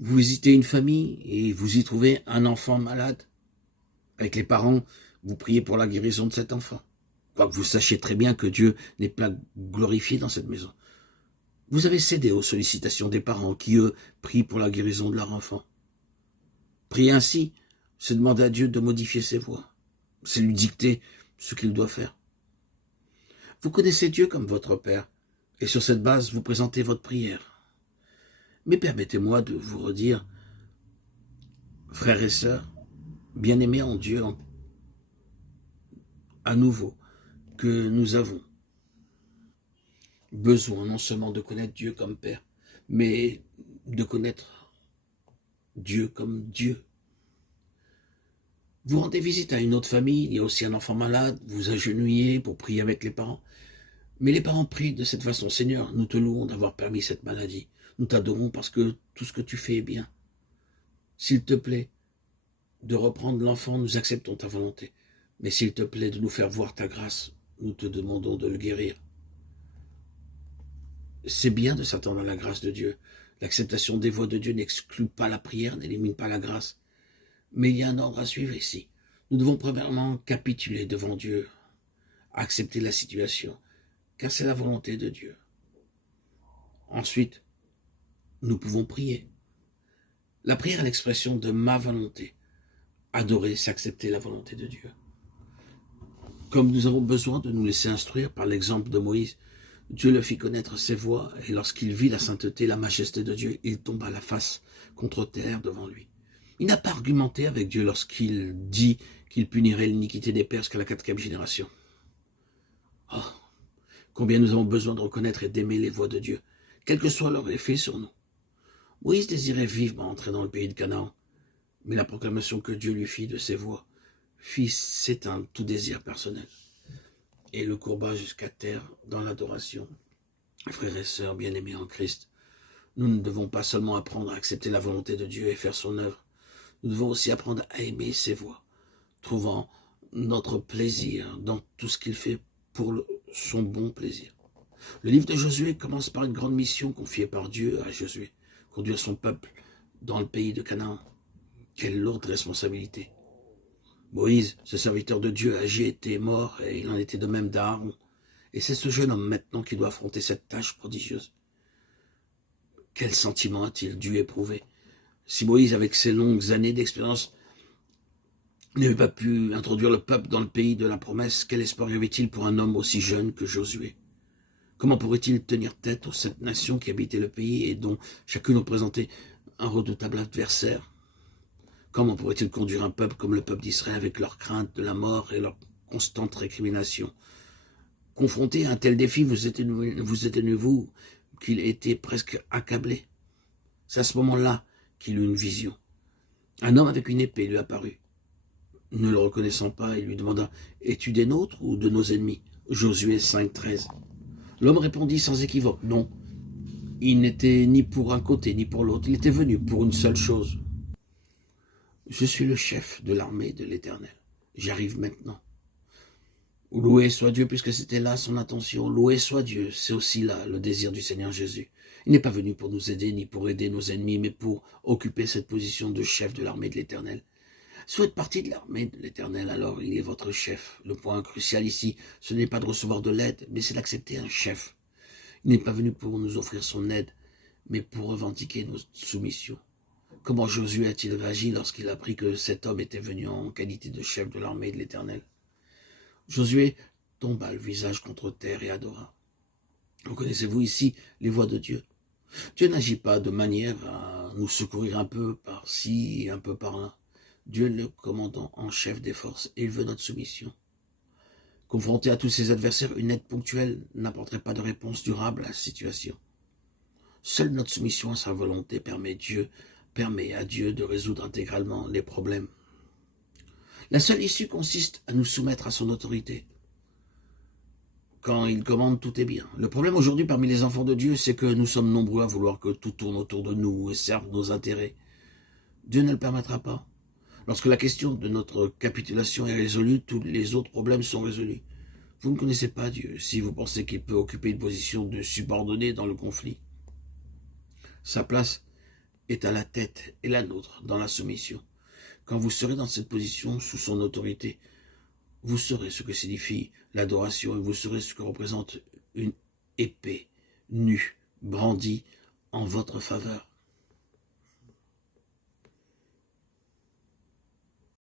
Vous visitez une famille et vous y trouvez un enfant malade. Avec les parents, vous priez pour la guérison de cet enfant. Quoique vous sachiez très bien que Dieu n'est pas glorifié dans cette maison. Vous avez cédé aux sollicitations des parents qui, eux, prient pour la guérison de leur enfant. Prier ainsi, c'est demander à Dieu de modifier ses voies. C'est lui dicter ce qu'il doit faire. Vous connaissez Dieu comme votre Père, et sur cette base, vous présentez votre prière. Mais permettez-moi de vous redire, frères et sœurs, bien-aimés en Dieu, à nouveau, que nous avons besoin non seulement de connaître Dieu comme Père, mais de connaître Dieu comme Dieu. Vous rendez visite à une autre famille, il y a aussi un enfant malade, vous agenouillez pour prier avec les parents. Mais les parents prient de cette façon: Seigneur, nous te louons d'avoir permis cette maladie. Nous t'adorons parce que tout ce que tu fais est bien. S'il te plaît de reprendre l'enfant, nous acceptons ta volonté. Mais s'il te plaît de nous faire voir ta grâce, nous te demandons de le guérir. C'est bien de s'attendre à la grâce de Dieu. L'acceptation des voies de Dieu n'exclut pas la prière, n'élimine pas la grâce. Mais il y a un ordre à suivre ici. Nous devons premièrement capituler devant Dieu, accepter la situation, car c'est la volonté de Dieu. Ensuite, nous pouvons prier. La prière est l'expression de ma volonté. Adorer, c'est accepter la volonté de Dieu. Comme nous avons besoin de nous laisser instruire par l'exemple de Moïse, Dieu le fit connaître ses voies, et lorsqu'il vit la sainteté, la majesté de Dieu, il tomba la face contre terre devant lui. Il n'a pas argumenté avec Dieu lorsqu'il dit qu'il punirait l'iniquité des pères jusqu'à la 4e génération. Oh, combien nous avons besoin de reconnaître et d'aimer les voies de Dieu, quel que soit leur effet sur nous. Moïse désirait vivement entrer dans le pays de Canaan, mais la proclamation que Dieu lui fit de ses voies fit s'éteindre tout désir personnel et le courba jusqu'à terre dans l'adoration. Frères et sœurs bien-aimés en Christ, nous ne devons pas seulement apprendre à accepter la volonté de Dieu et faire son œuvre, nous devons aussi apprendre à aimer ses voies, trouvant notre plaisir dans tout ce qu'il fait pour son bon plaisir. Le livre de Josué commence par une grande mission confiée par Dieu à Josué, conduire son peuple dans le pays de Canaan. Quelle lourde responsabilité! Moïse, ce serviteur de Dieu âgé, était mort, et il en était de même d'Aaron. Et c'est ce jeune homme maintenant qui doit affronter cette tâche prodigieuse. Quel sentiment a-t-il dû éprouver? Si Moïse, avec ses longues années d'expérience, n'avait pas pu introduire le peuple dans le pays de la promesse, quel espoir y avait-il pour un homme aussi jeune que Josué? Comment pourrait-il tenir tête aux 7 nations qui habitaient le pays et dont chacune représentait un redoutable adversaire? Comment pourrait-il conduire un peuple comme le peuple d'Israël avec leur crainte de la mort et leur constante récrimination? Confronté à un tel défi, vous étonnez-vous qu'il était presque accablé? C'est à ce moment-là qu'il eut une vision. Un homme avec une épée lui apparut. Ne le reconnaissant pas, il lui demanda: « Es-tu des nôtres ou de nos ennemis ?» Josué 5,13. L'homme répondit sans équivoque: « Non. » Il n'était ni pour un côté ni pour l'autre, il était venu pour une seule chose. « Je suis le chef de l'armée de l'Éternel. J'arrive maintenant. » Loué soit Dieu, puisque c'était là son intention. Loué soit Dieu, c'est aussi là le désir du Seigneur Jésus. Il n'est pas venu pour nous aider, ni pour aider nos ennemis, mais pour occuper cette position de chef de l'armée de l'Éternel. Si vous êtes partie de l'armée de l'Éternel, alors il est votre chef. Le point crucial ici, ce n'est pas de recevoir de l'aide, mais c'est d'accepter un chef. Il n'est pas venu pour nous offrir son aide, mais pour revendiquer notre soumission. Comment Josué a-t-il réagi lorsqu'il apprit que cet homme était venu en qualité de chef de l'armée de l'Éternel? Josué tomba le visage contre terre et adora. Reconnaissez-vous ici les voies de Dieu? Dieu n'agit pas de manière à nous secourir un peu par-ci et un peu par-là. Dieu est le commandant en chef des forces et il veut notre soumission. Confronté à tous ses adversaires, une aide ponctuelle n'apporterait pas de réponse durable à la situation. Seule notre soumission à sa volonté permet à Dieu de résoudre intégralement les problèmes. La seule issue consiste à nous soumettre à son autorité. Quand il commande, tout est bien. Le problème aujourd'hui parmi les enfants de Dieu, c'est que nous sommes nombreux à vouloir que tout tourne autour de nous et serve nos intérêts. Dieu ne le permettra pas. Lorsque la question de notre capitulation est résolue, tous les autres problèmes sont résolus. Vous ne connaissez pas Dieu si vous pensez qu'il peut occuper une position de subordonné dans le conflit. Sa place est à la tête et la nôtre dans la soumission. Quand vous serez dans cette position sous son autorité, vous saurez ce que signifie l'adoration et vous saurez ce que représente une épée nue, brandie en votre faveur.